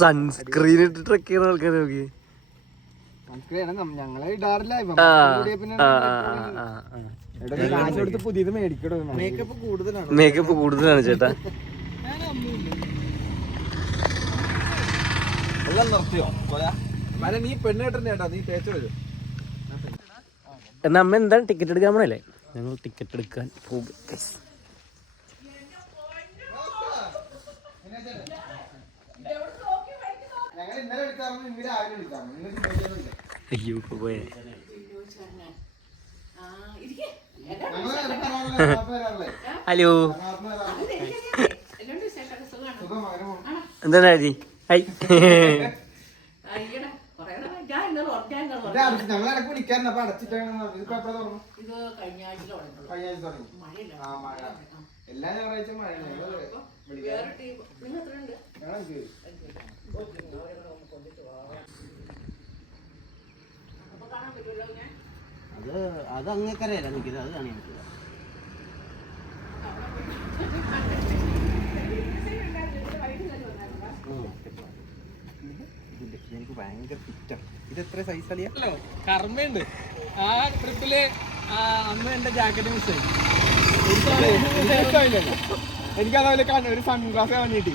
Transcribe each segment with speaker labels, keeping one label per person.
Speaker 1: Sunscreen ഇട്ട് truck ചെയ്യുന്ന ആൾക്കാരെ നോക്കി
Speaker 2: ഞങ്ങളെ ഇടാറില്ല.
Speaker 3: മേക്കപ്പ് കൂടുതലാണ്.
Speaker 1: മേക്കപ്പ് കൂടുതലാണ് ചേട്ടാ. എന്നാ അമ്മ എന്താണ് ടിക്കറ്റ് എടുക്കാൻ പോണല്ലേ ഞങ്ങൾ ടിക്കറ്റ് എടുക്കാൻ പോകും guys.
Speaker 2: ഞങ്ങൾ ഇന്നലെ എടുത്താറുണ്ട് ഇന്ന് രാവിലെ എടുത്താറുണ്ട് ഇന്ന് ചോദിച്ചൊന്നുമില്ല
Speaker 1: അയ്യോ പോയെ. ഹലോ. എന്താണ് ഹരി ഹൈ
Speaker 2: ഞങ്ങളിടക്ക് വിളിക്കാറുണ്ട് അപ്പൊ അടച്ചിട്ടാണ് ഇതിപ്പോ എപ്പോഴാ തുറന്നു?
Speaker 4: ഇത് കഴിഞ്ഞ ആഴ്ച തുടങ്ങിയിട്ടുള്ളൂ
Speaker 2: കഴിഞ്ഞ ആഴ്ച തുടങ്ങി ആ മഴ. എല്ലാ ഞായറാഴ്ച
Speaker 4: മഴ
Speaker 2: ഞങ്ങൾ
Speaker 4: ഞങ്ങൾ
Speaker 3: അത് അത് അങ്ങേക്കറിയല്ല നിൽക്കുന്നത് അത് പറ്റില്ല. എനിക്ക് ഭയങ്കര ഫിറ്റാണ് ഇത് എത്ര സൈസ് അളിയാ
Speaker 5: കർമ്മയുണ്ട്. ആ ട്രിപ്പിൽ അന്ന് എന്റെ ജാക്കറ്റ് മിസ്സായി
Speaker 2: എനിക്ക് അതേപോലെ കാണും ഒരു സൺഗ്ലാസ് വാങ്ങിയിട്ട്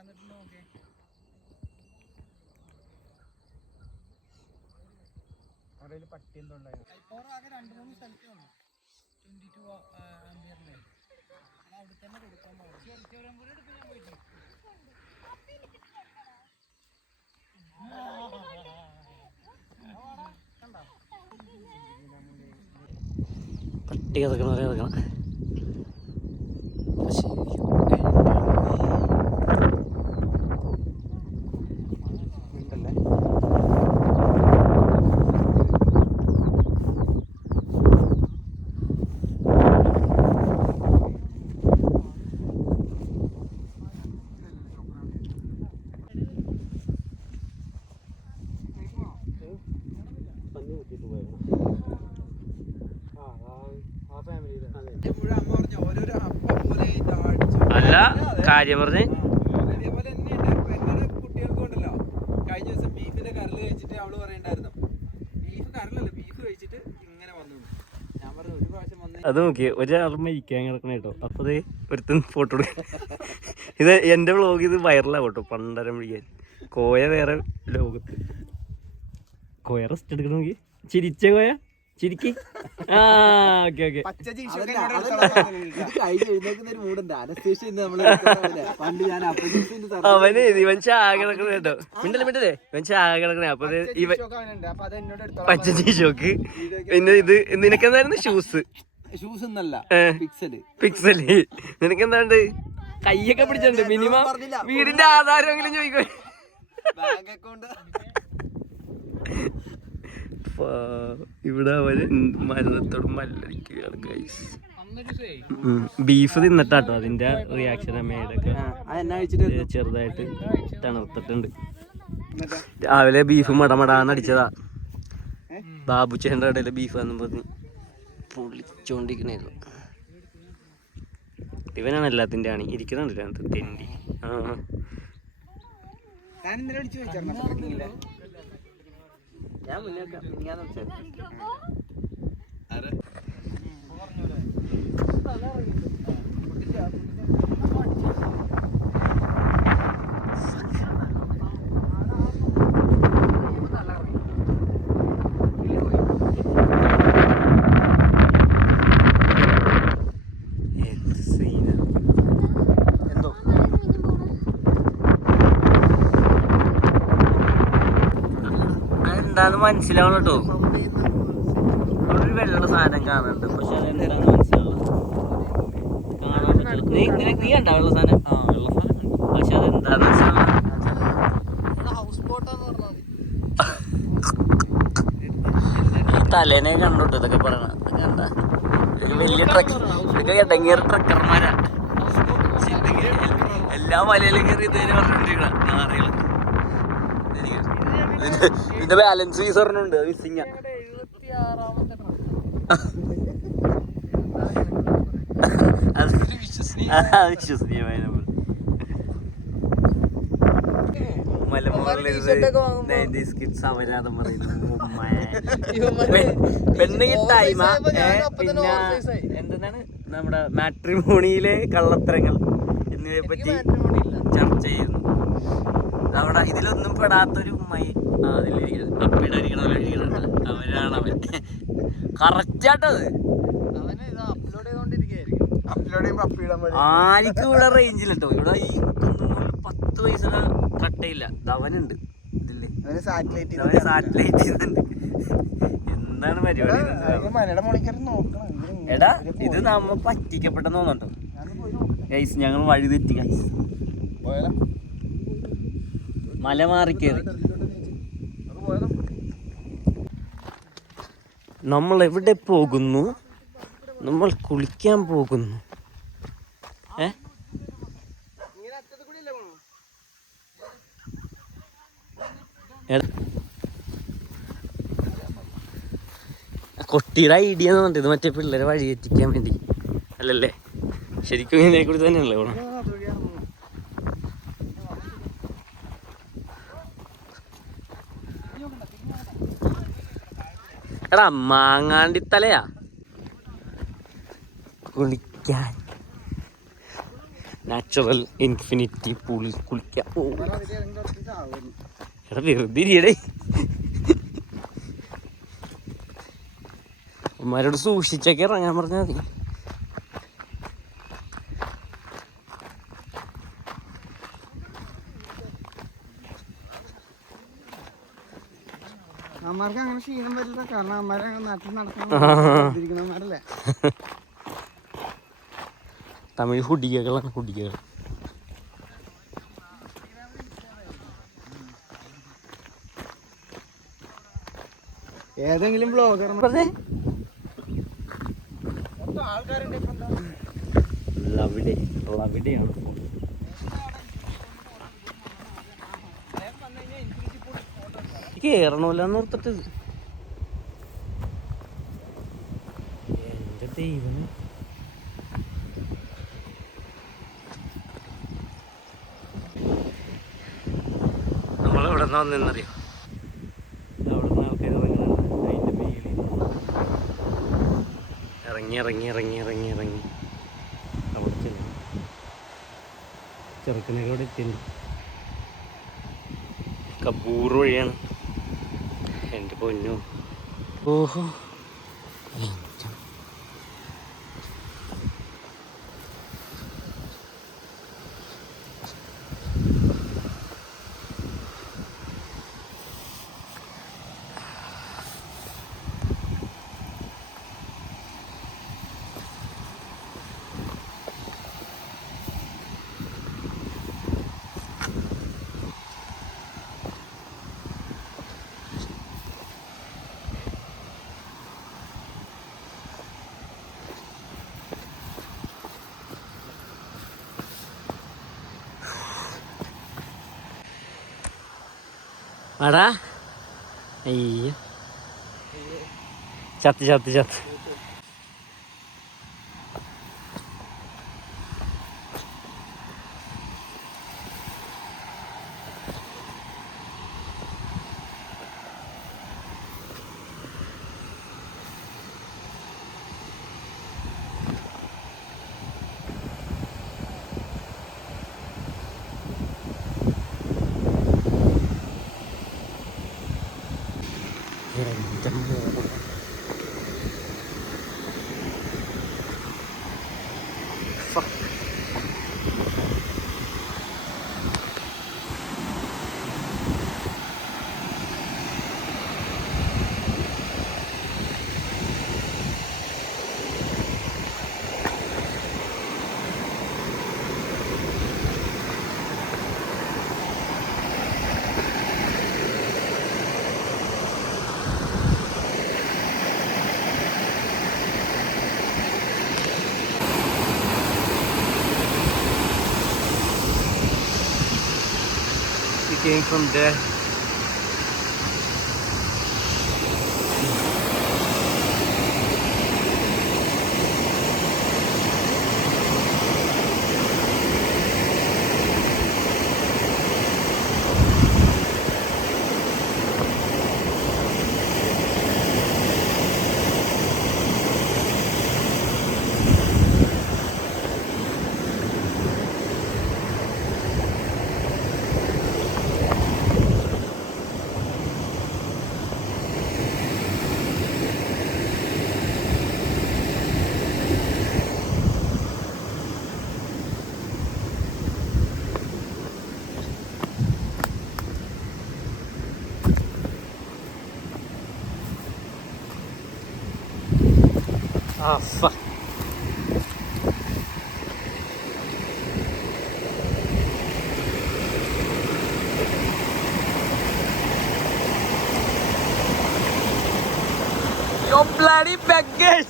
Speaker 5: താന്നിട്ടുണ്ടോ നോക്കേ. ഐഫോർ ആകെ രണ്ട് മൂന്ന് സ്ഥലത്ത് ഉള്ളൂ. ടു അത് അവിടെ തന്നെ കൊടുക്കാൻ പോകും ചെറുമ്പൂര് എടുത്ത് ഞാൻ പോയിട്ട്.
Speaker 1: പട്ടി കിടക്കണം അല്ല കാര്യം പറഞ്ഞ്?
Speaker 3: കഴിഞ്ഞ ദിവസം ബീഫിന്റെ കരൽ കഴിച്ചിട്ട് അവൾ പറയണ്ടായിരുന്നു. ബീഫ് കരലല്ല ബീഫ് കഴിച്ചിട്ട് ഇങ്ങനെ വന്നു. ഞാൻ പറഞ്ഞു ഒരു പ്രാവശ്യം വന്ന്.
Speaker 1: അത് നോക്കി ഒരാൾ മരിക്കാൻ കിടക്കണ കേട്ടോ. അപ്പൊ ദേ ഒരുത്തൻ ഫോട്ടോ എടുക്ക ഇത് എന്റെ വ്ളോഗ് ഇത് വൈറലാ കേട്ടോ പണ്ടരം വിളിക്കാൻ. കോയ വേറെ ലോകത്ത്. കോയ റെസ്റ്റ് എടുക്കണമെങ്കിൽ നോക്കി ചിരിച്ച കോയ ചിരിക്ക്. ആ ഓക്കെ ഓക്കെ. അവന് ഇവൻ ആകെ കിടക്കണ കേട്ടോ. മിണ്ടല്ലേ മിണ്ടല്ലേ? ഇവൻ ആകെ കിടക്കണേ അപ്പൊ ഇവൻ
Speaker 2: അവനുണ്ട്. അപ്പൊ അത് എന്നോട് എടുത്തോളാം
Speaker 1: പച്ച ടീഷോക്ക് പിന്നെ ഇത് നിനക്കെന്തായിരുന്നു ഷൂസ്.
Speaker 3: ഷൂസ് ഒന്നല്ല
Speaker 1: ഏ.
Speaker 3: പിക്സൽ.
Speaker 1: പിക്സൽ. നിനക്കെന്താണ്ട് കയ്യൊക്കെ പിടിച്ചിട്ടുണ്ട്. മിനിമം വീടിന്റെ ആധാരം എങ്കിലും ചോദിക്കോ.
Speaker 3: Bank account.
Speaker 1: ഇവിടെ അവർ മരണത്തോട് മല്ലടിക്കുകയാണ് ഗൈസ് ബീഫ് തിന്നിട്ടാട്ടോ അതിന്റെ റിയാക്ഷൻ അമ്മയുടെയൊക്കെ ചെറുതായിട്ട് തണുത്തിട്ടുണ്ട്. രാവിലെ ബീഫ് മടമടാന്ന് അടിച്ചതാ. ബാബുച്ചേന്റെ ഇടയിലെ ബീഫ് എന്ന് പറഞ്ഞ് പൊളിച്ചോണ്ടിരിക്കണായിരുന്നു. ഇവനാണ് എല്ലാത്തിന്റെ ആണ്. ഇരിക്കുന്നുണ്ടല്ലോ തെണ്ടി. ആ.
Speaker 2: ഞാൻ
Speaker 3: മുന്നേ ഞാൻ
Speaker 1: എന്ത് മനസ്സിലാവണം കേട്ടോ ഒരു വെള്ള സാധനം കാണുന്നുണ്ട് പക്ഷെ അതെന്താണെന്ന് മനസ്സിലാവില്ല കാണാൻ പറ്റില്ല. നീ നിനക്ക് നീ കണ്ട വെള്ള സാധനം? ആ വെള്ള സാധനം പക്ഷെ അതെന്താന്ന് മനസ്സിലാവില്ല
Speaker 2: ഹൗസ് ബോട്ടാന്ന് പറഞ്ഞാൽ
Speaker 1: ഈ തലേനെ കണ്ടോട്ടോ ഇതൊക്കെ പറയണ. ഇതൊക്കെ വലിയ ട്രക്ക് ഇതൊക്കെ ഇടങ്ങിയ ട്രക്കർമാരാ എല്ലാ മലയിലും കയറി ഇതേ പറഞ്ഞോണ്ടിരിക്കണ നാറികൾ ഇതിന്റെ ബാലൻസ്
Speaker 2: ആറാമത്തെ
Speaker 1: അത് അത് വിശ്വസനീയമായ പറയുന്നു. പെണ്ണ് കിട്ടായ്മ. പിന്നെ എന്താണ് നമ്മുടെ മാട്രിമോണിയിലെ കള്ളത്തരങ്ങൾ. എന്നിവയെ പറ്റി അവിടെ ഇതിലൊന്നും പെടാത്തൊരു അതിലിരിക്കണം അവരാണ് അവൻ കറക്റ്റായിട്ടത്
Speaker 2: അവന് ഇത് അപ്ലോഡ് ചെയ്തോണ്ടിരിക്കുകയായിരിക്കും അപ്ലോഡ് ചെയ്യുമ്പോ അപ്പിടാൻ വേണ്ടി
Speaker 1: ആർക്കും ഇവിടെ കേട്ടോ ഇവിടെ ഈ കുന്നുമുകളിൽ പത്ത് പൈസയുടെ കട്ടയില്ല. ഇതില്ലേ
Speaker 2: സാറ്റലൈറ്റ്
Speaker 1: സാറ്റലൈറ്റ് ചെയ്യുന്നുണ്ട്. എന്താണ് പരിപാടി എടാ ഇത് നമ്മ പറ്റിക്കപ്പെട്ടെന്ന് തോന്നുന്നുണ്ടോ? ഗൈസ് ഞങ്ങൾ വഴി തെറ്റി ഗൈസ്
Speaker 2: പോയാലോ
Speaker 1: മല മാറി കയറി നമ്മൾ എവിടെ പോകുന്നു. നമ്മൾ കുളിക്കാൻ പോകുന്നു. കൊട്ടിയുടെ ഐഡിയ എന്ന് പറഞ്ഞത് മറ്റേ പിള്ളേരെ വഴി എത്തിക്കാൻ വേണ്ടി. അല്ലല്ലേ? ശരിക്കും ഇതിനെ കൂടി തന്നെയല്ലേ പോണം? എടാ മാങ്ങാണ്ടി തലയാ കുളിക്കാൻ നാച്ചുറൽ ഇൻഫിനിറ്റി പൂളിൽ കുളിക്കാൻ എടാ വെറുതെ അമ്മമാരോട് സൂക്ഷിച്ചൊക്കെ ഇറങ്ങാൻ പറഞ്ഞാൽ മതി.
Speaker 2: അമ്മമാർക്ക് അങ്ങനെ ക്ഷീണം വരില്ല. കാരണം അമ്മമാരെ നാട്ടിൽ. നടക്കണമാരല്ലേ
Speaker 1: തമിഴ് ഹുഡികകളാണ് ഹുഡികകൾ
Speaker 2: ഏതെങ്കിലും ബ്ലോഗർ
Speaker 1: ലവിടെ ലവിടെയാണ് കേറണമല്ലെന്ന് ഓർത്തിട്ട്. എന്റെ ദൈവം നമ്മളെവിടെ നിന്നാ വന്നെന്നറിയോ ഇറങ്ങി ഇറങ്ങി ഇറങ്ങി ഇറങ്ങി ഇറങ്ങി. അവിടെ ചെന്നു. ചെറുക്കനൊക്കെ അവിടെ എത്തിയിട്ടുണ്ട്. കബൂർ വഴിയാണ്. എന്റെ പൊന്നു. ഓഹോ. ആടാ അയ്യോ ചത്ത് ചത്ത് ചത്ത് came from there. package.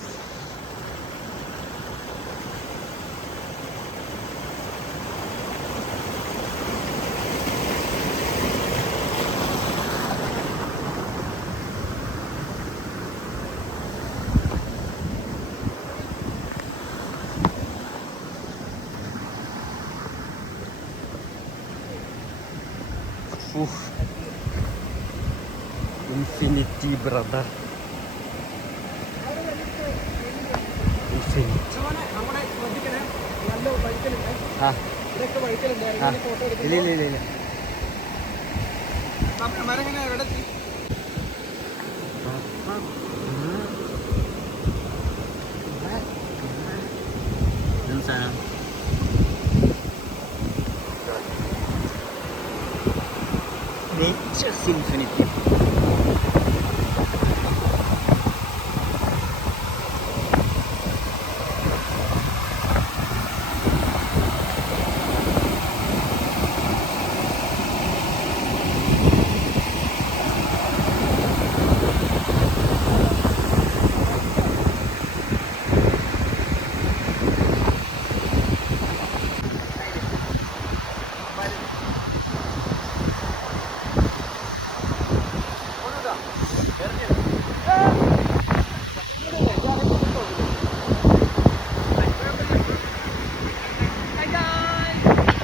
Speaker 1: Infinity, brother. ഇല്ല ഇല്ല ഇല്ല ഇല്ല. സാധനം Nature's Infinity.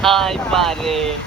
Speaker 1: Ay, pare.